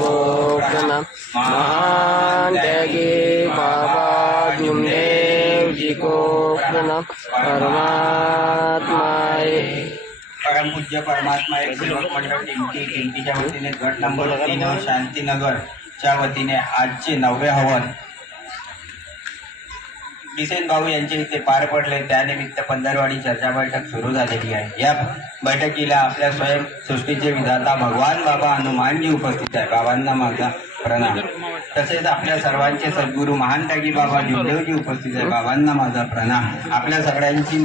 को प्रणाम। महान त्यागी बाबा जुमदेव जी को प्रणाम। परमात्माए परमपूज्य परमात्मा एक सेवक मंडळ टिमकीच्या वतीने गट नंबर 3 शांतीनगर च्या वतीने आजचे 9वे हवन किसन भाऊ यांच्या इथे पार पडले। त्यानिमित्त पंधरवाडी चर्चा बैठक सुरू झालेली आहे। या बैठकीला आपल्या स्वयं सृष्टीचे विधाता भगवान बाबा हनुमानजी उपस्थित आहे। बाबांना माझा प्रणाम। तसेच आपल्या सर्वांचे सद्गुरू महान त्यागी बाबा जुमदेवजी उपस्थित आहे। बाबांना माझा प्रणाम। आपल्या सगळ्यांची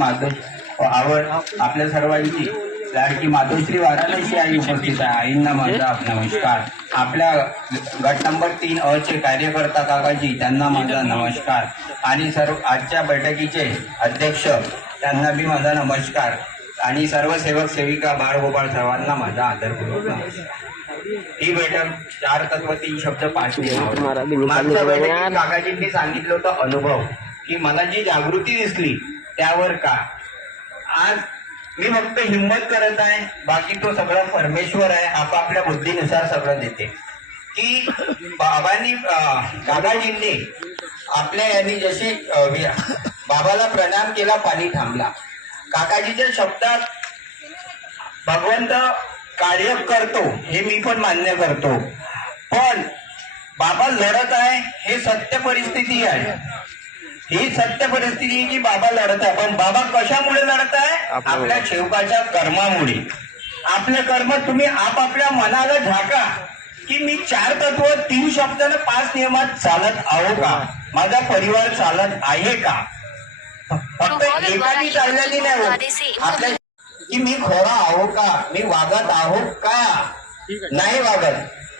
आवड आपल्या सर्वांची लाडकी मातोश्री वाराणसी आई उपस्थित आहे। आईंना माझा नमस्कार। आपल्या गट नंबर 3 अ चे कार्यकर्ता काकाजी त्यांना माझा नमस्कार आणि सर्व आजच्या बैठकीचे अध्यक्ष त्यांना बी माझा नमस्कार आणि सर्व सेवक सेविका बाळगोपाळ सर्वांना माझा आदरपूर्वक नमस्कार। ही बैठक 4 तत्व 3 शब्द 5 नियम। काकाजींनी सांगितलं होतं अनुभव की मला जी जागृती दिसली त्यावर का आज मी फक्त हिम्मत करत आहे, बाकी तो सगळा परमेश्वर आहे, आपापल्या बुद्धीनुसार सगळं देते। की बाबांनी काकाजींनी आपल्या यांनी जशी बाबाला प्रणाम केला पाणी थांबला। काकाजीच्या शब्दात भगवंत कार्य करतो हे मी पण मान्य करतो, पण बाबा लढत आहे हे सत्य परिस्थिती आहे। ही सत्य परिस्थिती की बाबा लढत आहे, पण बाबा कशामुळे लढत आहे? आपल्या सेवकाच्या कर्मामुळे। आपले कर्म तुम्ही आपापल्या मनाला झाका की मी 4 तत्व 3 शब्दानं 5 नियमात चालत आहो का? माझा परिवार चालत आहे का? फक्त एकाने चाललेली नाही होत आपल्या की मी खोरा आहो का, मी वागत आहो का? नाही वागत,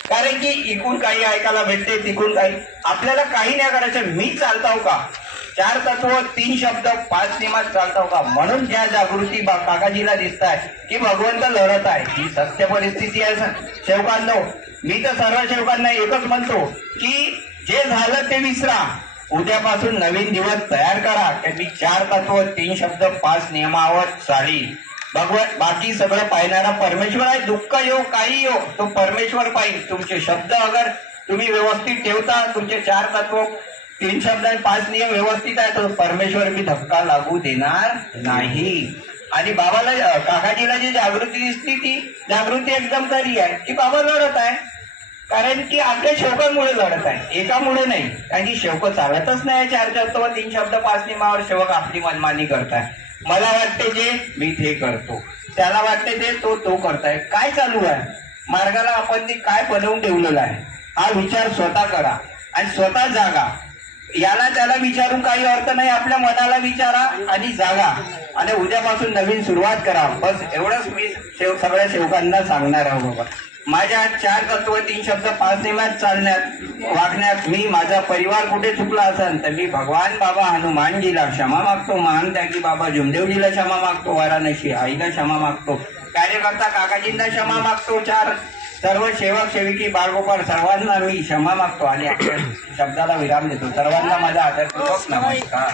कारण की इकून काही ऐकायला भेटते, तिकून काही आपल्याला काही नाही करायचं। मी चालताव का 4 तत्व 3 शब्द 5 नियमात चालताव का? म्हणून ज्या जागृती काकाजीला दिसत आहे की भगवंत लढत आहे, ही सत्य परिस्थिती आहे। सेवकांनो, मी तर सर्व सेवकांना एकच म्हणतो की जे झालं ते विसरा, उद्यापासून नवीन दिवस तयार करा। मी 4 तत्व 3 शब्द 5 नियमावर चाली। भगवत बाकी सगळं पाहणारा परमेश्वर आहे। दुःख येऊ काही येऊ तो परमेश्वर पाहिजे। तुमचे शब्द अगर तुम्ही व्यवस्थित ठेवता, तुमचे 4 तत्व 3 शब्द आणि 5 नियम व्यवस्थित आहे, तर परमेश्वर मी धक्का लागू देणार नाही। आणि बाबाला काकाजीला जी जागृती दिसली ती जागृती एकदम खरी आहे की बाबा लढत आहे, कारण की आपल्या सेवकांमुळे लढत आहे, एकामुळे नाही। कारण की सेवक चालतच नाही 4 तत्व 3 शब्द 5 नियमावर। सेवक आपली मनमानी करताय, मला वाटते जे मी ते करतो, त्याला वाटते ते तो करताय। काय चालू आहे मार्गाला? आपण ते काय बनवून ठेवलेलं आहे हा विचार स्वतः करा आणि स्वतः जागा। याला त्याला विचारून काही अर्थ नाही, आपल्या मनाला विचारा आणि जागा आणि उद्यापासून नवीन सुरुवात करा। बस एवढंच मी सगळ्या सेवकांना सांगणार आहोत। बाबा माझ्या 4 तत्व 3 शब्द 5 नियमात चालण्यात वागण्यात मी माझा परिवार कुठे चुकला असेल तर मी भगवान बाबा हनुमानजीला क्षमा मागतो, महान त्यागी बाबा जुमदेवजीला क्षमा मागतो, वाराणसी आईला क्षमा मागतो, कार्यकर्ता काकाजींना क्षमा मागतो, सर्व सेवक सेविकी बाळगोपाळ सर्वांना मी क्षमा मागतो आणि आपल्या शब्दाला विराम देतो। सर्वांना माझा आदरपूर्वक नमस्कार।